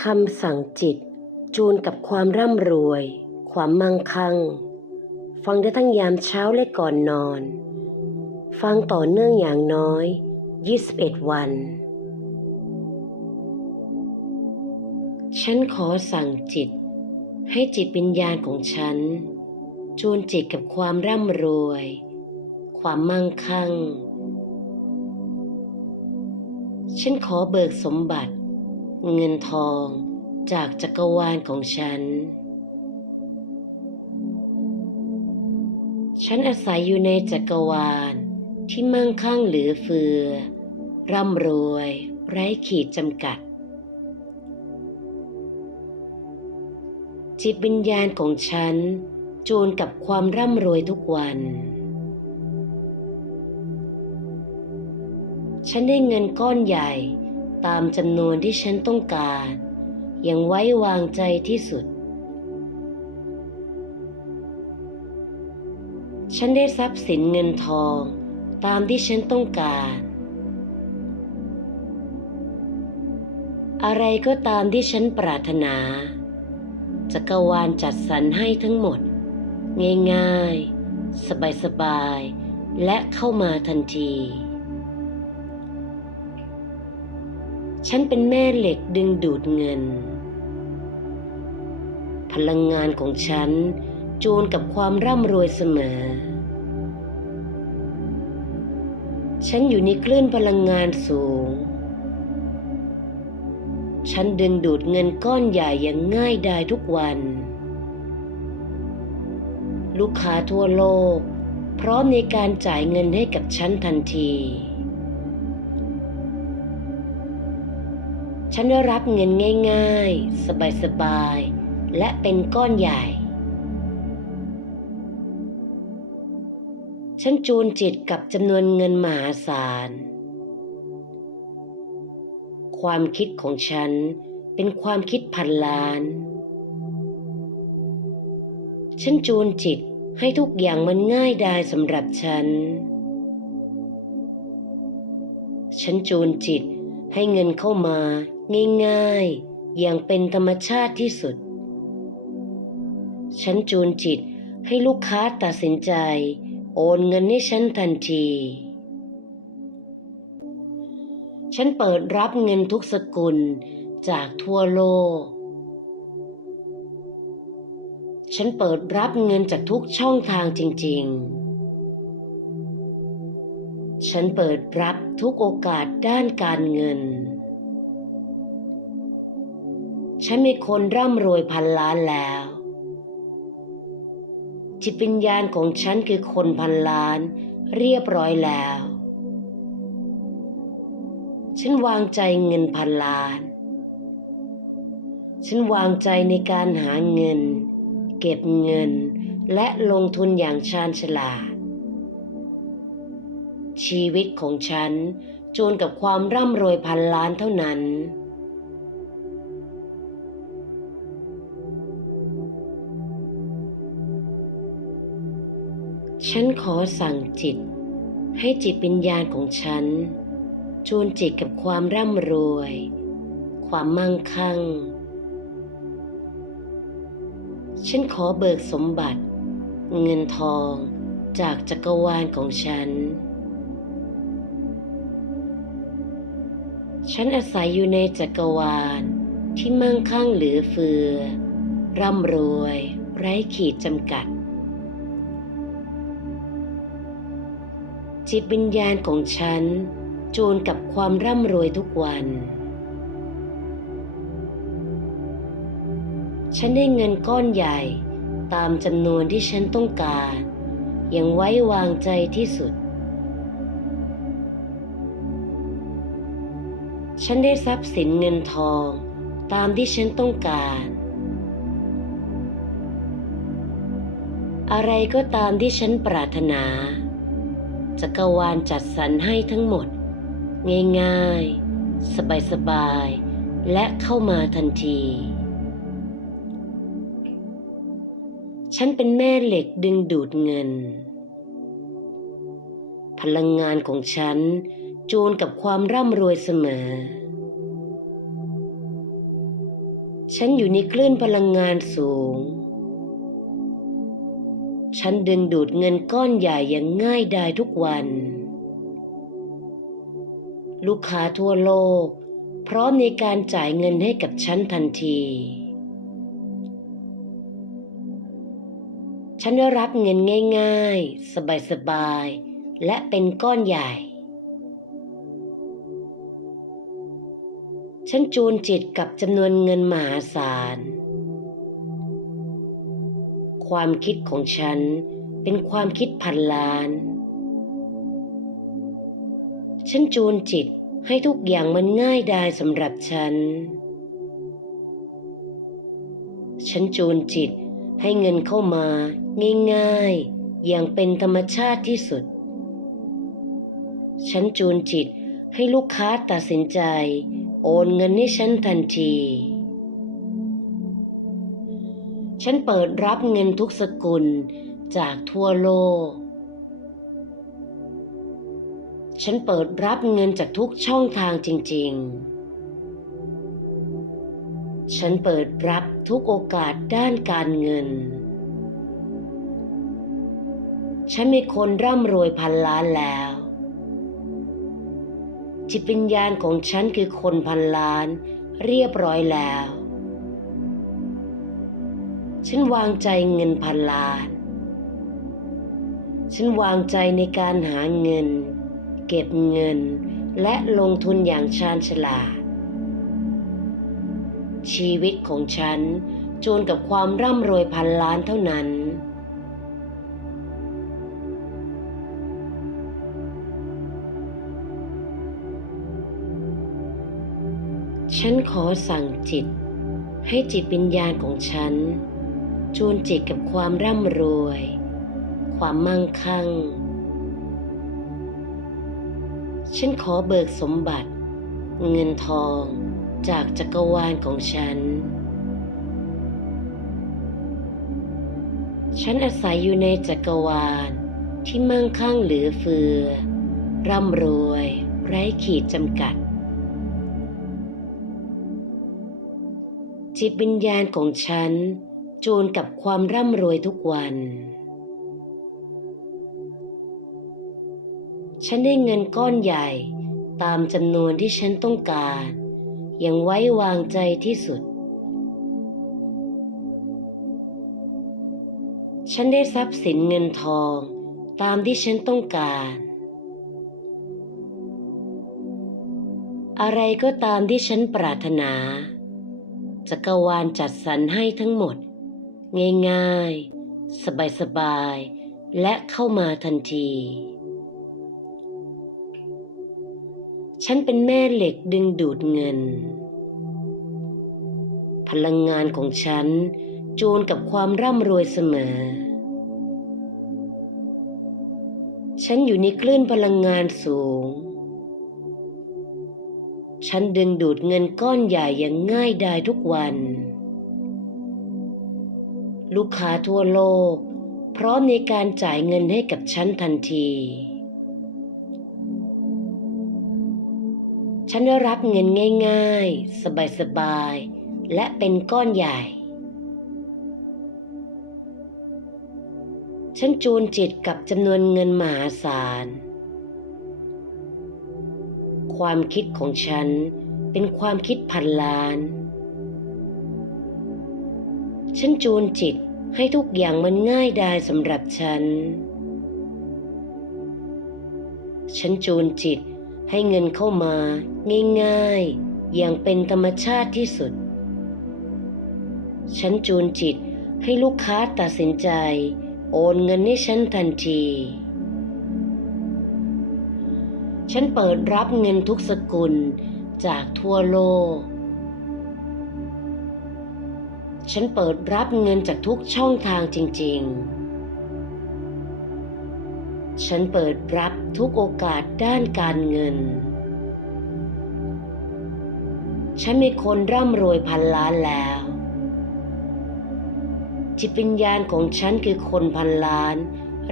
คำสั่งจิต จูนกับความร่ำรวย ความมั่งคั่ง ฟังได้ทั้งยามเช้าและก่อนนอน ฟังต่อเนื่องอย่างน้อย 21 วัน ฉันขอสั่งจิต ให้จิตวิญญาณของฉัน จูนจิตกับความร่ำรวย ความมั่งคั่ง ฉันขอเบิกสมบัติ เงินทองจากจักรวาลของฉัน ฉันอาศัยอยู่ในจักรวาลที่มั่งคั่งเหลือเฟือ ร่ำรวย ไร้ขีดจำกัด จิตวิญญาณของฉันจูนกับความร่ำรวยทุกวัน ฉันได้เงินก้อนใหญ่ ตามจำนวนที่ฉันต้องการอย่างไว้วางใจที่สุด ฉันได้ทรัพย์สินเงินทองตามที่ฉันต้องการ อะไรก็ตามที่ฉันปรารถนาจักรวาลจัดสรรให้ทั้งหมด ง่ายๆ สบายๆ และเข้ามาทันที ฉันเป็นแม่เหล็กดึงดูดเงิน พลังงานของฉันจูนกับความร่ำรวยเสมอ ฉันอยู่ในคลื่นพลังงานสูง ฉันดึงดูดเงินก้อนใหญ่อย่างง่ายดายทุกวัน ลูกค้าทั่วโลก พร้อมในการจ่ายเงินให้กับฉันทันที ฉันได้รับเงินง่าย ๆ สบายๆ และเป็นก้อนใหญ่ ฉันจูนจิตกับจำนวนเงินมหาศาล ความคิดของฉันเป็นความคิดพันล้าน ฉันจูนจิตให้ทุกอย่างมันง่ายดายสำหรับฉัน ฉันจูนจิตให้เงินเข้ามา ง่ายๆ อย่างเป็นธรรมชาติที่สุด ฉันจูนจิตให้ลูกค้าตัดสินใจ โอนเงินให้ฉันทันที ฉันเปิดรับเงินทุกสกุลจากทั่วโลก ฉันเปิดรับเงินจากทุกช่องทางจริง ๆฉันเปิดรับทุกโอกาสด้านการเงิน ฉันมีคนร่ำรวยพันล้านแล้ว จิตวิญญาณของฉันคือคนพันล้าน เรียบร้อยแล้ว ฉันวางใจเงินพันล้าน ฉันวางใจในการหาเงิน เก็บเงิน และลงทุนอย่างชาญฉลาด ชีวิตของฉันจูนกับความร่ำรวยพันล้านเท่านั้น ฉันขอสั่งจิต ให้จิตวิญญาณของฉันจูนจิตกับความร่ำรวย ความมั่งคั่ง ฉันขอเบิกสมบัติ เงินทองจากจักรวาลของฉัน ฉันอาศัยอยู่ในจักรวาลที่มั่งคั่งหลือเฟือ ร่ำรวย ไร้ขีดจำกัด จิตวิญญาณของฉันจูนกับความร่ำรวยทุกวัน ฉันได้เงินก้อนใหญ่ตามจำนวนที่ฉันต้องการอย่างไว้วางใจที่สุด ฉันได้ทรัพย์สินเงินทองตามที่ฉันต้องการ อะไรก็ตามที่ฉันปรารถนา จักรวาลจัดสรรให้ทั้งหมด ง่ายๆ สบายๆ และเข้ามาทันที ฉันเป็นแม่เหล็กดึงดูดเงิน พลังงานของฉันจูนกับความร่ำรวยเสมอ ฉันอยู่ในคลื่นพลังงานสูง ฉันดึงดูดเงินก้อนใหญ่อย่างง่ายดายทุกวัน ลูกค้าทั่วโลก พร้อมในการจ่ายเงินให้กับฉันทันที ฉันได้รับเงินง่าย ๆ สบายๆ และเป็นก้อนใหญ่ ฉันจูนจิตกับจำนวนเงินมหาศาล ความคิดของฉันเป็นความคิดพันล้าน ฉันจูนจิตให้ทุกอย่างมันง่ายดายสำหรับฉัน ฉันจูนจิตให้เงินเข้ามาง่ายๆ อย่างเป็นธรรมชาติที่สุด ฉันจูนจิตให้ลูกค้าตัดสินใจ โอนเงินให้ฉันทันที ฉันเปิดรับเงินทุกสกุลจากทั่วโลก ฉันเปิดรับเงินจากทุกช่องทางจริง ๆ ฉันเปิดรับทุกโอกาสด้านการเงิน ฉันมีคนร่ำรวยพันล้านแล้ว จิตวิญญาณของฉันคือคนพันล้านเรียบร้อยแล้ว ฉันวางใจเงินพันล้าน ฉันวางใจในการหาเงิน เก็บเงิน และลงทุนอย่างชาญฉลาด ชีวิตของฉันจูนกับความร่ำรวยพันล้านเท่านั้น ฉันขอสั่งจิตให้จิตวิญญาณของฉัน จูนจิตกับความร่ำรวย ความมั่งคั่ง ฉันขอเบิกสมบัติ เงินทองจากจักรวาลของฉัน ฉันอาศัยอยู่ในจักรวาลที่มั่งคั่งเหลือเฟือ ร่ำรวย ไร้ขีดจำกัด จิตวิญญาณของฉัน จูนกับความร่ำรวยทุกวัน ฉันได้เงินก้อนใหญ่ตามจำนวนที่ฉันต้องการอย่างไว้วางใจที่สุด ฉันได้ทรัพย์สินเงินทองตามที่ฉันต้องการ อะไรก็ตามที่ฉันปรารถนาจักรวาลจัดสรรให้ทั้งหมด ง่ายๆ สบายๆ และเข้ามาทันที ฉันเป็นแม่เหล็กดึงดูดเงิน พลังงานของฉันจูนกับความร่ำรวยเสมอ ฉันอยู่ในคลื่นพลังงานสูง ฉันดึงดูดเงินก้อนใหญ่อย่างง่ายดายทุกวัน ลูกค้าทั่วโลก พร้อมในการจ่ายเงินให้กับฉันทันที ฉันได้รับเงินง่าย ๆ สบายๆ และเป็นก้อนใหญ่ ฉันจูนจิตกับจำนวนเงินมหาศาล ความคิดของฉันเป็นความคิดพันล้าน ฉันจูนจิตให้ทุกอย่างมันง่ายดายสำหรับฉัน ฉันจูนจิตให้เงินเข้ามา ง่ายๆ อย่างเป็นธรรมชาติที่สุด ฉันจูนจิตให้ลูกค้าตัดสินใจ โอนเงินให้ฉันทันที ฉันเปิดรับเงินทุกสกุลจากทั่วโลก ฉันเปิดรับเงินจากทุกช่องทางจริง ๆ ฉันเปิดรับทุกโอกาสด้านการเงิน ฉันมีคนร่ำรวยพันล้านแล้ว จิตวิญญาณของฉันคือคนพันล้าน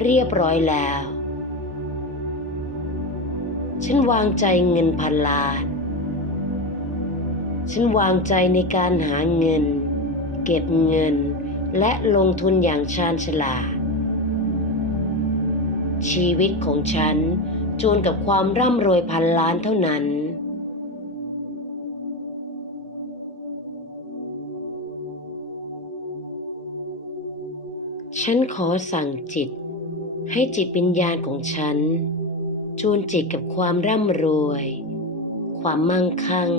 เรียบร้อยแล้ว ฉันวางใจเงินพันล้าน ฉันวางใจในการหาเงิน เก็บเงิน และลงทุนอย่างชาญฉลาดชีวิตของฉันจวนกับความร่ำรวยพันล้านเท่านั้น ฉันขอสั่งจิต ให้จิตวิญญาณของฉัน จูนจิตกับความร่ำรวย ความมั่งคั่ง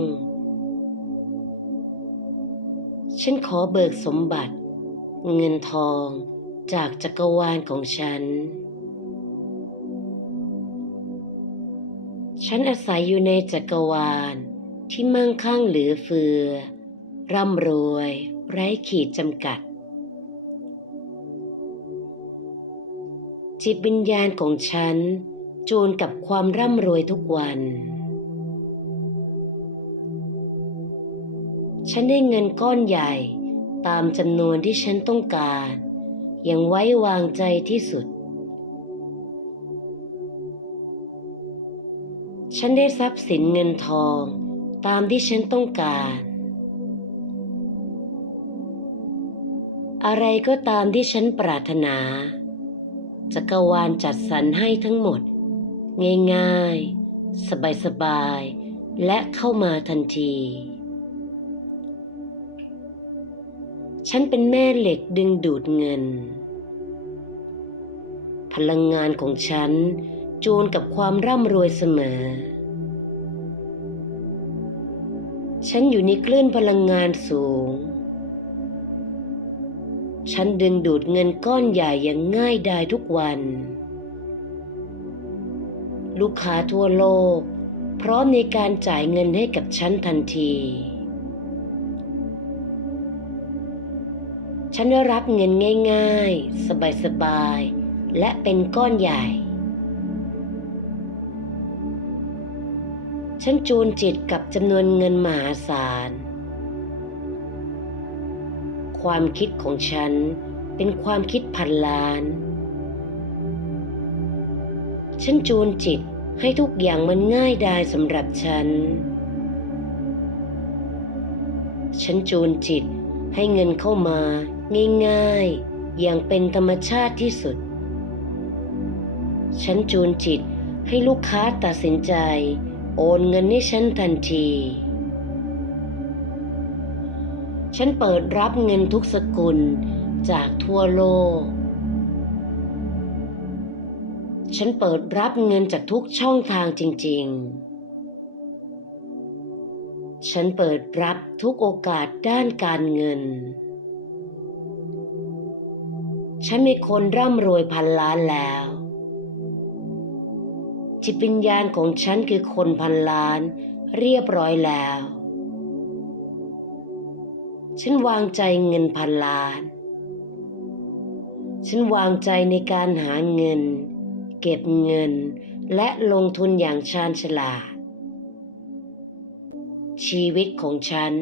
ฉันขอเบิกสมบัติ เงินทองจากจักรวาลของฉัน ฉันอาศัยอยู่ในจักรวาลที่มั่งคั่งเหลือเฟือ ร่ำรวย ไร้ขีดจำกัด จิตวิญญาณของฉันจูนกับความร่ำรวยทุกวัน ฉันได้เงินก้อนใหญ่ ตามจำนวนที่ฉันต้องการอย่างไว้วางใจที่สุด ฉันได้ทรัพย์สินเงินทองตามที่ฉันต้องการ อะไรก็ตามที่ฉันปรารถนา จักรวาลจัดสรรให้ทั้งหมด ง่ายๆ สบายๆ และเข้ามาทันที ฉันเป็นแม่เหล็กดึงดูดเงิน พลังงานของฉันจูนกับความร่ำรวยเสมอ ฉันอยู่ในคลื่นพลังงานสูง ฉันดึงดูดเงินก้อนใหญ่อย่างง่ายดายทุกวัน ลูกค้าทั่วโลก พร้อมในการจ่ายเงินให้กับฉันทันที ฉันได้รับเงินง่าย ๆ สบายๆ และเป็นก้อนใหญ่ ฉันจูนจิตกับจำนวนเงินมหาศาล ความคิดของฉันเป็นความคิดพันล้าน ฉันจูนจิตให้ทุกอย่างมันง่ายดายสำหรับฉัน ฉันจูนจิตให้เงินเข้ามา ง่ายๆ อย่างเป็นธรรมชาติที่สุด ฉันจูนจิตให้ลูกค้าตัดสินใจ โอนเงินให้ฉันทันที ฉันเปิดรับเงินทุกสกุลจากทั่วโลก ฉันเปิดรับเงินจากทุกช่องทางจริง ๆฉันเปิดรับทุกโอกาสด้านการเงิน ฉันมีคนร่ำรวยพันล้านแล้ว จิตวิญญาณของฉันคือคนพันล้านเรียบร้อยแล้ว ฉันวางใจเงินพันล้าน ฉันวางใจในการหาเงิน เก็บเงินและลงทุนอย่างชาญฉลาด ชีวิตของฉัน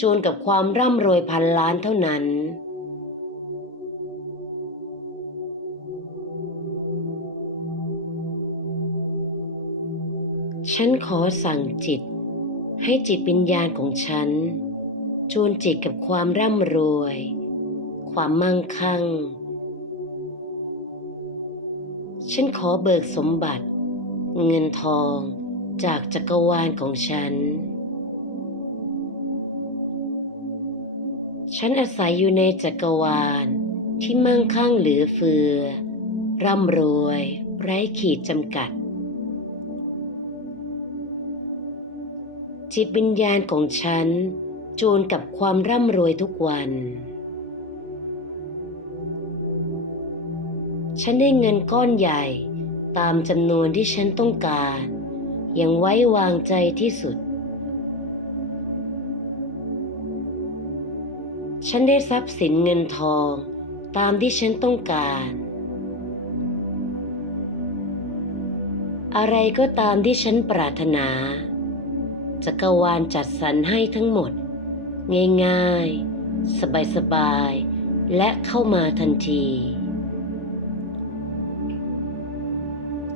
จูนกับความร่ำรวยพันล้านเท่านั้น ฉันขอสั่งจิต ให้จิตวิญญาณของฉันจูนจิตกับความร่ำรวย ความมั่งคั่ง ฉันขอเบิกสมบัติ เงินทองจากจักรวาลของฉัน ฉันอาศัยอยู่ในจักรวาลที่มั่งคั่งเหลือเฟือ ร่ำรวย ไร้ขีดจำกัด จิตวิญญาณของฉันจูนกับความร่ำรวยทุกวัน ฉันได้เงินก้อนใหญ่ตามจำนวนที่ฉันต้องการอย่างไว้วางใจที่สุด ฉันได้ทรัพย์สินเงินทองตามที่ฉันต้องการ อะไรก็ตามที่ฉันปรารถนา จักรวาลจัดสรรให้ทั้งหมด ง่ายๆ สบายๆ และเข้ามาทันที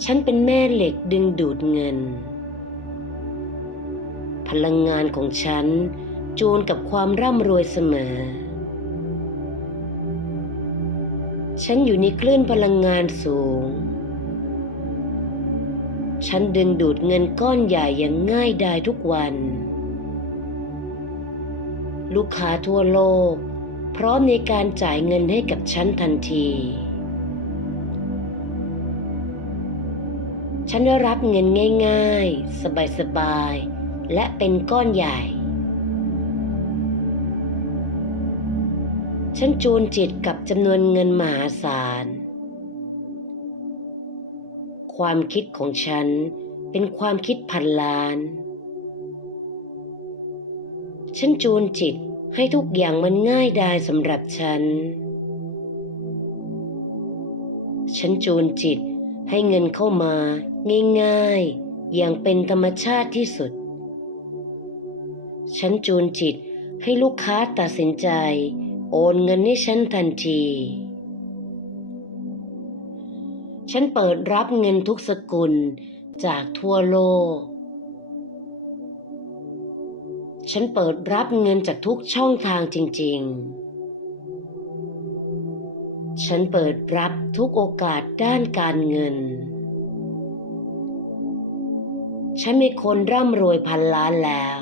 ฉันเป็นแม่เหล็กดึงดูดเงิน พลังงานของฉันจูนกับความร่ำรวยเสมอ ฉันอยู่ในคลื่นพลังงานสูง ฉันดึงดูดเงินก้อนใหญ่อย่างง่ายดายทุกวัน ลูกค้าทั่วโลก พร้อมในการจ่ายเงินให้กับฉันทันที ฉันได้รับเงินง่าย ๆ สบายๆ และเป็นก้อนใหญ่ ฉันจูนจิตกับจำนวนเงินมหาศาล ความคิดของฉันเป็นความคิดพันล้าน ฉันจูนจิตให้ทุกอย่างมันง่ายดายสำหรับฉัน ฉันจูนจิตให้เงินเข้ามาง่ายๆ อย่างเป็นธรรมชาติที่สุด ฉันจูนจิตให้ลูกค้าตัดสินใจ โอนเงินให้ฉันทันที ฉันเปิดรับเงินทุกสกุลจากทั่วโลก ฉันเปิดรับเงินจากทุกช่องทางจริง ๆ ฉันเปิดรับทุกโอกาสด้านการเงิน ฉันมีคนร่ำรวยพันล้านแล้ว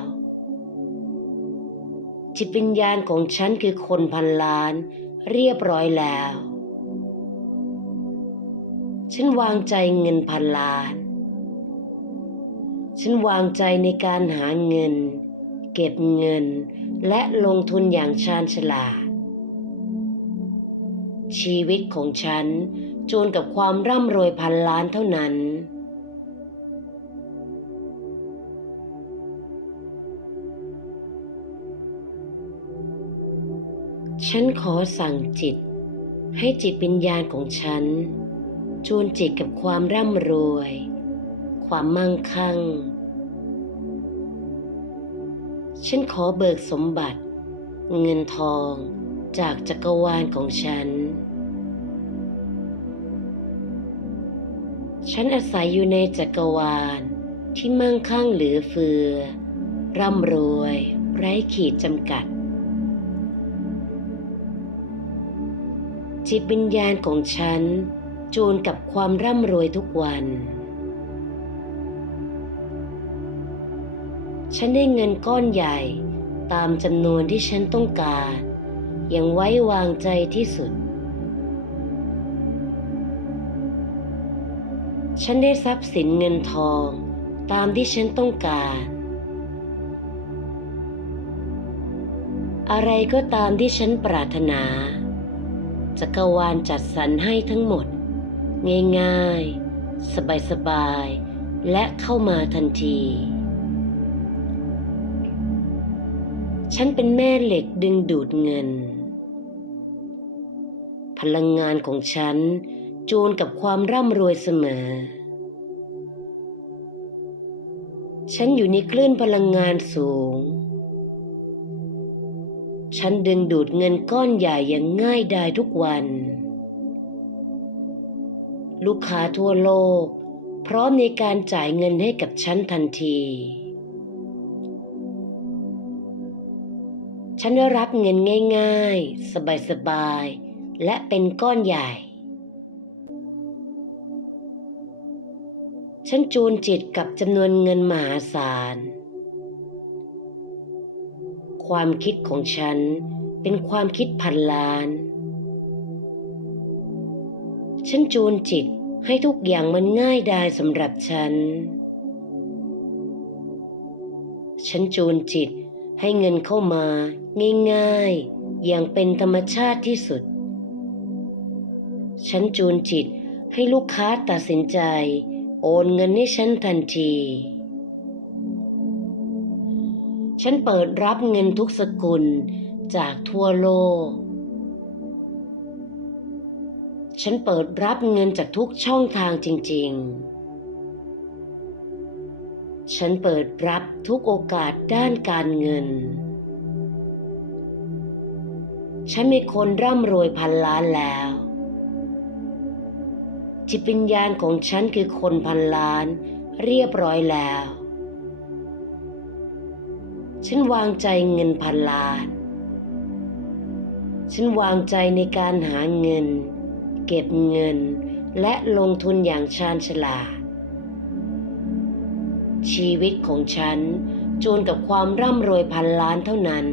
จิตวิญญาณของฉันคือคนพันล้านเรียบร้อยแล้ว ฉันวางใจเงินพันล้าน ฉันวางใจในการหาเงิน เก็บเงิน และลงทุนอย่างชาญฉลาด ชีวิตของฉันจูนกับความร่ำรวยพันล้านเท่านั้น ฉันขอสั่งจิตให้จิตวิญญาณของฉัน จูนจิตกับความร่ำรวย ความมั่งคั่ง ฉันขอเบิกสมบัติ เงินทองจากจักรวาลของฉัน ฉันอาศัยอยู่ในจักรวาลที่มั่งคั่งเหลือเฟือ ร่ำรวย ไร้ขีดจำกัด จิตวิญญาณของฉัน จูนกับความร่ำรวยทุกวัน ฉันได้เงินก้อนใหญ่ตามจำนวนที่ฉันต้องการอย่างไว้วางใจที่สุด ฉันได้ทรัพย์สินเงินทองตามที่ฉันต้องการ อะไรก็ตามที่ฉันปรารถนาจักรวาลจัดสรรให้ทั้งหมด ง่ายๆ สบายๆ และเข้ามาทันที ฉันเป็นแม่เหล็กดึงดูดเงิน พลังงานของฉันจูนกับความร่ำรวยเสมอ ฉันอยู่ในคลื่นพลังงานสูง ฉันดึงดูดเงินก้อนใหญ่อย่างง่ายดายทุกวัน ลูกค้าทั่วโลก พร้อมในการจ่ายเงินให้กับฉันทันที ฉันได้รับเงินง่าย ๆ สบายๆ และเป็นก้อนใหญ่ ฉันจูนจิตกับจำนวนเงินมหาศาล ความคิดของฉันเป็นความคิดพันล้าน ฉันจูนจิตให้ทุกอย่างมันง่ายดายสำหรับฉัน ฉันจูนจิตให้เงินเข้ามาง่ายๆ อย่างเป็นธรรมชาติที่สุด ฉันจูนจิตให้ลูกค้าตัดสินใจ โอนเงินให้ฉันทันที ฉันเปิดรับเงินทุกสกุลจากทั่วโลก ฉันเปิดรับเงินจากทุกช่องทางจริง ๆ ฉันเปิดรับทุกโอกาสด้านการเงิน ฉันมีคนร่ำรวยพันล้านแล้ว จิตวิญญาณของฉันคือคนพันล้านเรียบร้อยแล้วฉฉันวางใจเงินพันล้าน ฉันวางใจในการหาเงิน เก็บเงิน และลงทุนอย่างชาญฉลาด ชีวิตของฉันจูนกับความร่ำรวยพันล้านเท่านั้น